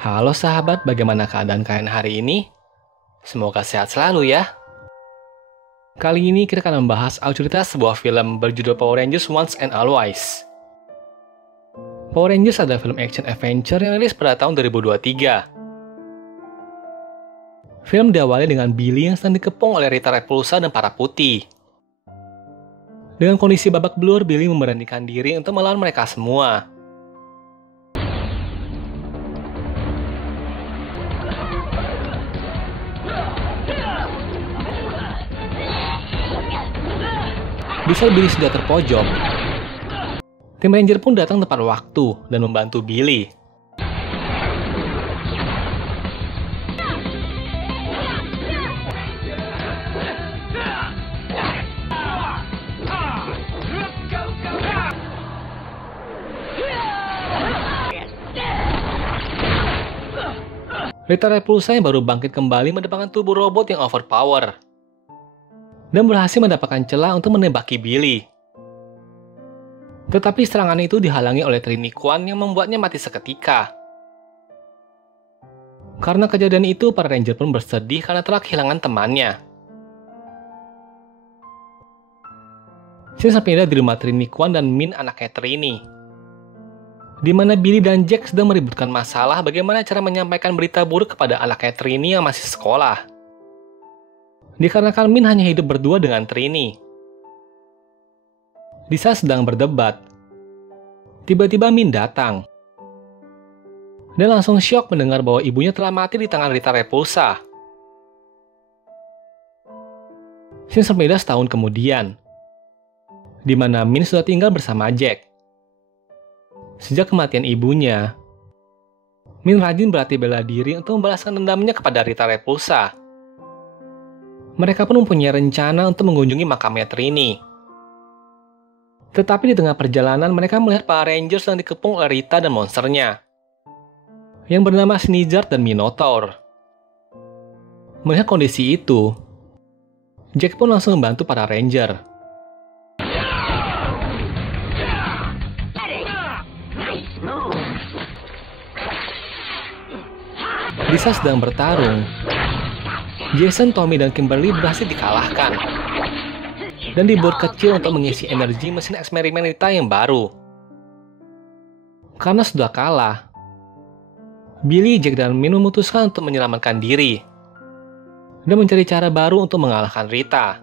Halo sahabat, bagaimana keadaan kalian hari ini? Semoga sehat selalu ya. Kali ini kita akan membahas alur cerita sebuah film berjudul Power Rangers Once and Always. Power Rangers adalah film action adventure yang rilis pada tahun 2023. Film diawali dengan Billy yang sedang dikepung oleh Rita Repulsa dan para putih. Dengan kondisi babak belur, Billy memberanikan diri untuk melawan mereka semua. Di saat Billy sudah terpojok, tim Ranger pun datang tepat waktu dan membantu Billy. Rita Repulsa yang baru bangkit kembali mendepankan tubuh robot yang overpower dan berhasil mendapatkan celah untuk menembaki Billy. Tetapi serangan itu dihalangi oleh Trini Kwan yang membuatnya mati seketika. Karena kejadian itu, para Ranger pun bersedih karena telah kehilangan temannya. Scene pindah di rumah Trini Kwan dan Min, anaknya Trini, di mana Billy dan Jack sedang meributkan masalah bagaimana cara menyampaikan berita buruk kepada anaknya Trini yang masih sekolah. Dikarenakan Min hanya hidup berdua dengan Trini. Di saat sedang berdebat, tiba-tiba Min datang dan langsung syok mendengar bahwa ibunya telah mati di tangan Rita Repulsa. Scene berbeda setahun kemudian, di mana Min sudah tinggal bersama Jack. Sejak kematian ibunya, Min rajin berlatih bela diri untuk membalaskan dendamnya kepada Rita Repulsa. Mereka pun mempunyai rencana untuk mengunjungi makamnya Trini. Tetapi di tengah perjalanan mereka melihat para Rangers yang dikepung oleh Rita dan monsternya, yang bernama Snizard dan Minotaur. Melihat kondisi itu, Jack pun langsung membantu para Ranger. Di saat sedang bertarung, Jason, Tommy, dan Kimberly berhasil dikalahkan dan dibuat kecil untuk mengisi energi mesin eksperimen Rita yang baru. Karena sudah kalah, Billy, Jack, dan Min memutuskan untuk menyelamatkan diri dan mencari cara baru untuk mengalahkan Rita.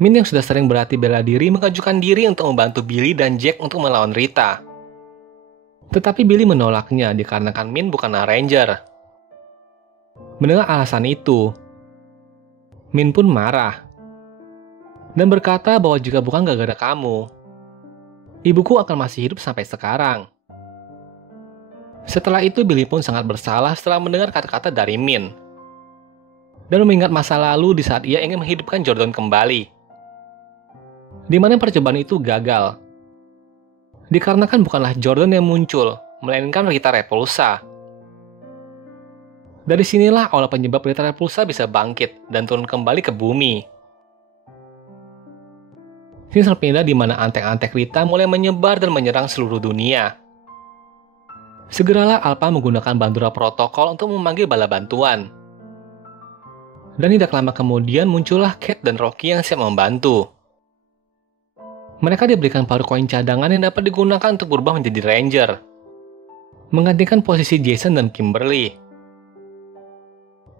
Min yang sudah sering berlatih bela diri mengajukan diri untuk membantu Billy dan Jack untuk melawan Rita. Tetapi Billy menolaknya dikarenakan Min bukanlah Ranger. Mendengar alasan itu, Min pun marah dan berkata bahwa jika bukan gara-gara kamu, ibuku akan masih hidup sampai sekarang. Setelah itu, Billy pun sangat bersalah setelah mendengar kata-kata dari Min dan mengingat masa lalu di saat ia ingin menghidupkan Jordan kembali, di mana percobaan itu gagal dikarenakan bukanlah Jordan yang muncul, melainkan Rita Repulsa. Dari sinilah awal penyebab Rita Repulsa bisa bangkit dan turun kembali ke bumi. Scene pindah di mana antek-antek Rita mulai menyebar dan menyerang seluruh dunia. Segeralah Alpha menggunakan bandura protokol untuk memanggil bala bantuan. Dan tidak lama kemudian muncullah Kate dan Rocky yang siap membantu. Mereka diberikan paru koin cadangan yang dapat digunakan untuk berubah menjadi Ranger, menggantikan posisi Jason dan Kimberly.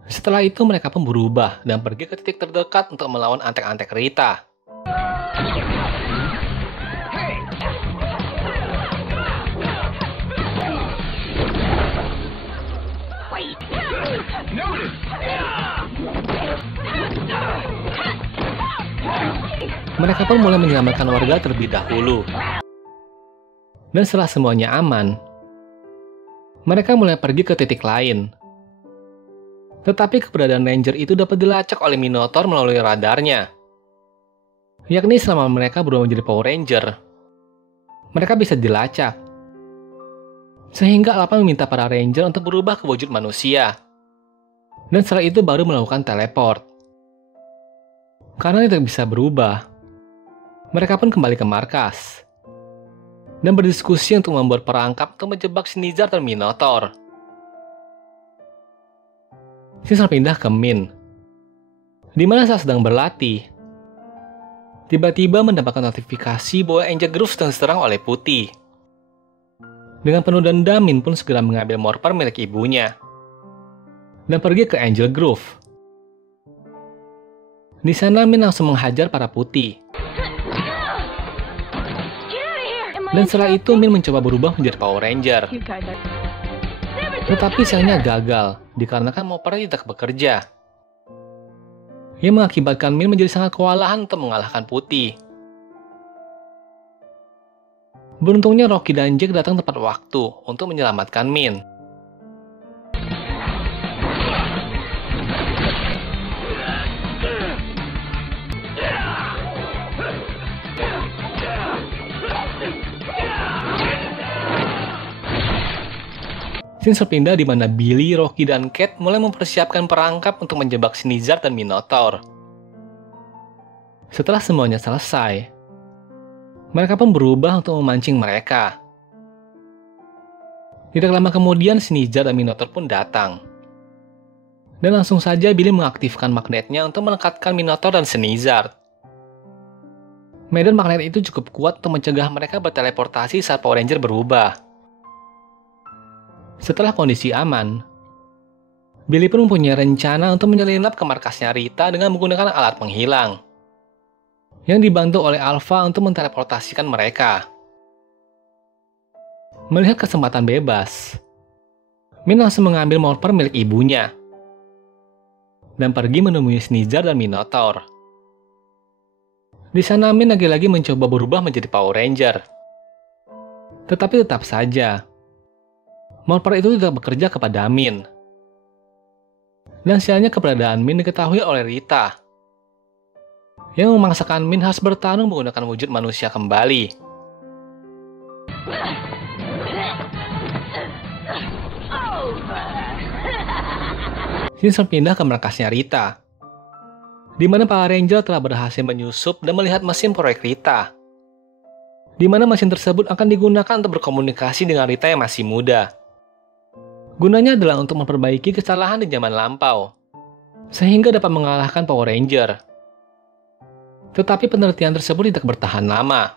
Setelah itu mereka pun berubah dan pergi ke titik terdekat untuk melawan antek-antek Rita. Mereka pun mulai menyelamatkan warga terlebih dahulu. Dan setelah semuanya aman, mereka mulai pergi ke titik lain. Tetapi keberadaan Ranger itu dapat dilacak oleh Minotaur melalui radarnya. Yakni selama mereka berubah menjadi Power Ranger, mereka bisa dilacak. Sehingga Alpha meminta para Ranger untuk berubah ke wujud manusia. Dan setelah itu baru melakukan teleport. Karena tidak bisa berubah, mereka pun kembali ke markas. dan berdiskusi untuk membuat perangkap untuk menjebak Sneezard dan Minotaur. Caesar pindah ke Min, di mana saat sedang berlatih, tiba-tiba mendapatkan notifikasi bahwa Angel Grove sedang diserang oleh Putih. Dengan penuh dendam, Min pun segera mengambil morper milik ibunya dan pergi ke Angel Grove. Di sana Min langsung menghajar para Putih. Dan setelah itu Min mencoba berubah menjadi Power Ranger. Tetapi sayangnya gagal, dikarenakan morpernya tidak bekerja. Yang mengakibatkan Min menjadi sangat kewalahan untuk mengalahkan Putih. Beruntungnya Rocky dan Jack datang tepat waktu untuk menyelamatkan Min. Scene berpindah di mana Billy, Rocky, dan Cat mulai mempersiapkan perangkap untuk menjebak Sneezard dan Minotaur. Setelah semuanya selesai, mereka pun berubah untuk memancing mereka. Tidak lama kemudian Sneezard dan Minotaur pun datang. Dan langsung saja Billy mengaktifkan magnetnya untuk melekatkan Minotaur dan Sneezard. Medan magnet itu cukup kuat untuk mencegah mereka berteleportasi saat Power Ranger berubah. Setelah kondisi aman, Billy pun mempunyai rencana untuk menyelinap ke markasnya Rita dengan menggunakan alat penghilang, yang dibantu oleh Alpha untuk menteleportasikan mereka. Melihat kesempatan bebas, Min langsung mengambil morper milik ibunya dan pergi menemui Sneezard dan Minotaur. Di sana Min lagi-lagi mencoba berubah menjadi Power Ranger. Tetapi tetap saja, morper itu tidak bekerja kepada Min. Dan sialnya keberadaan Min diketahui oleh Rita, yang memaksakan Min harus bertarung menggunakan wujud manusia kembali. Scene pindah ke markasnya Rita, di mana Power Ranger telah berhasil menyusup dan melihat mesin proyek Rita, di mana mesin tersebut akan digunakan untuk berkomunikasi dengan Rita yang masih muda. Gunanya adalah untuk memperbaiki kesalahan di zaman lampau, sehingga dapat mengalahkan Power Ranger. Tetapi penelitian tersebut tidak bertahan lama,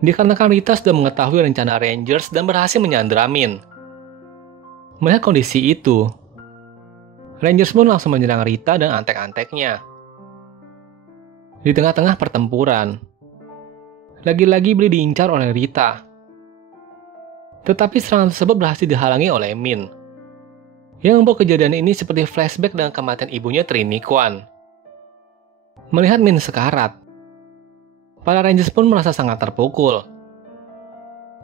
dikarenakan Rita sudah mengetahui rencana Rangers dan berhasil menyandra Min. Melihat kondisi itu, Rangers pun langsung menyerang Rita dan antek-anteknya. Di tengah-tengah pertempuran, lagi-lagi Billy diincar oleh Rita. Tetapi serangan tersebut berhasil dihalangi oleh Min, yang membuat kejadian ini seperti flashback dengan kematian ibunya Trini Kwan. Melihat Min sekarat, para Rangers pun merasa sangat terpukul.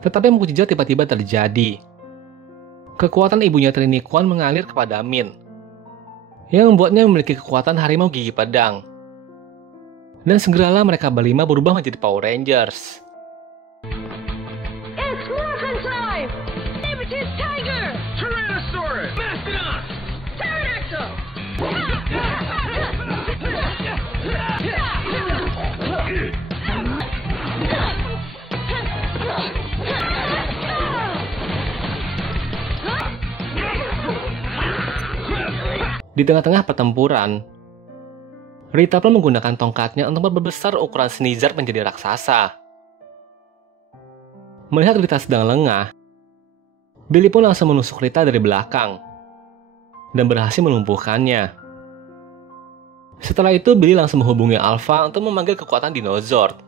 Tetapi mukjizat tiba-tiba terjadi. Kekuatan ibunya Trini Kwan mengalir kepada Min, yang membuatnya memiliki kekuatan harimau gigi pedang. Dan segeralah mereka berlima berubah menjadi Power Rangers. Di tengah-tengah pertempuran, Rita pun menggunakan tongkatnya untuk memperbesar ukuran Sneezard menjadi raksasa. Melihat Rita sedang lengah, Billy pun langsung menusuk Rita dari belakang dan berhasil melumpuhkannya. Setelah itu Billy langsung menghubungi Alpha untuk memanggil kekuatan Dinozord.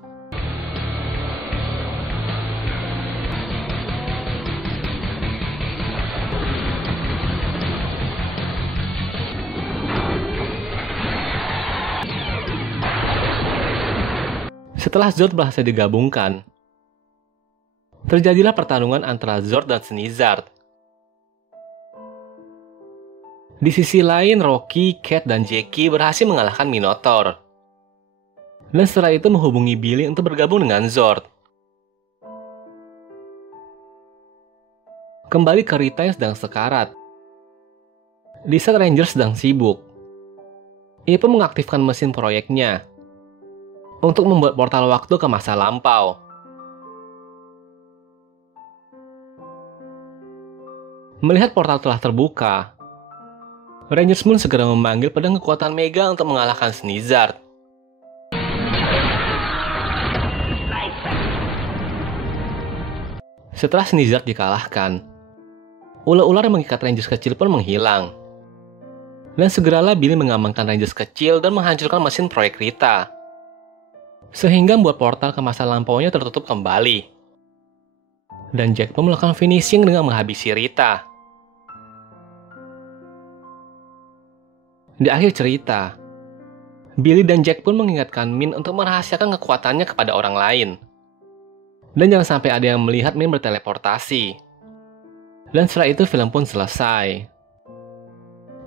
Setelah Zord berhasil digabungkan, terjadilah pertarungan antara Zord dan Sneezard. Di sisi lain, Rocky, Cat, dan Jackie berhasil mengalahkan Minotaur. Dan setelah itu menghubungi Billy untuk bergabung dengan Zord. Kembali ke Rita yang sedang sekarat. Di saat Ranger sedang sibuk, ia pun mengaktifkan mesin proyeknya untuk membuat portal waktu ke masa lampau. Melihat portal telah terbuka, Rangers Moon segera memanggil pedang kekuatan Mega untuk mengalahkan Snizard. Setelah Snizard dikalahkan, ular-ular yang mengikat Rangers kecil pun menghilang. Dan segeralah Billy mengamankan Rangers kecil dan menghancurkan mesin proyek Rita, sehingga membuat portal ke masa lampaunya tertutup kembali. Dan Jack pun melakukan finishing dengan menghabisi Rita. Di akhir cerita, Billy dan Jack pun mengingatkan Min untuk merahasiakan kekuatannya kepada orang lain. Dan jangan sampai ada yang melihat Min berteleportasi. Dan setelah itu film pun selesai.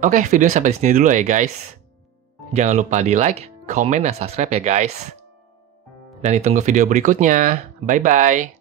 Oke, video sampai di sini dulu ya guys. Jangan lupa di like, komen, dan subscribe ya guys. Dan ditunggu video berikutnya. Bye-bye.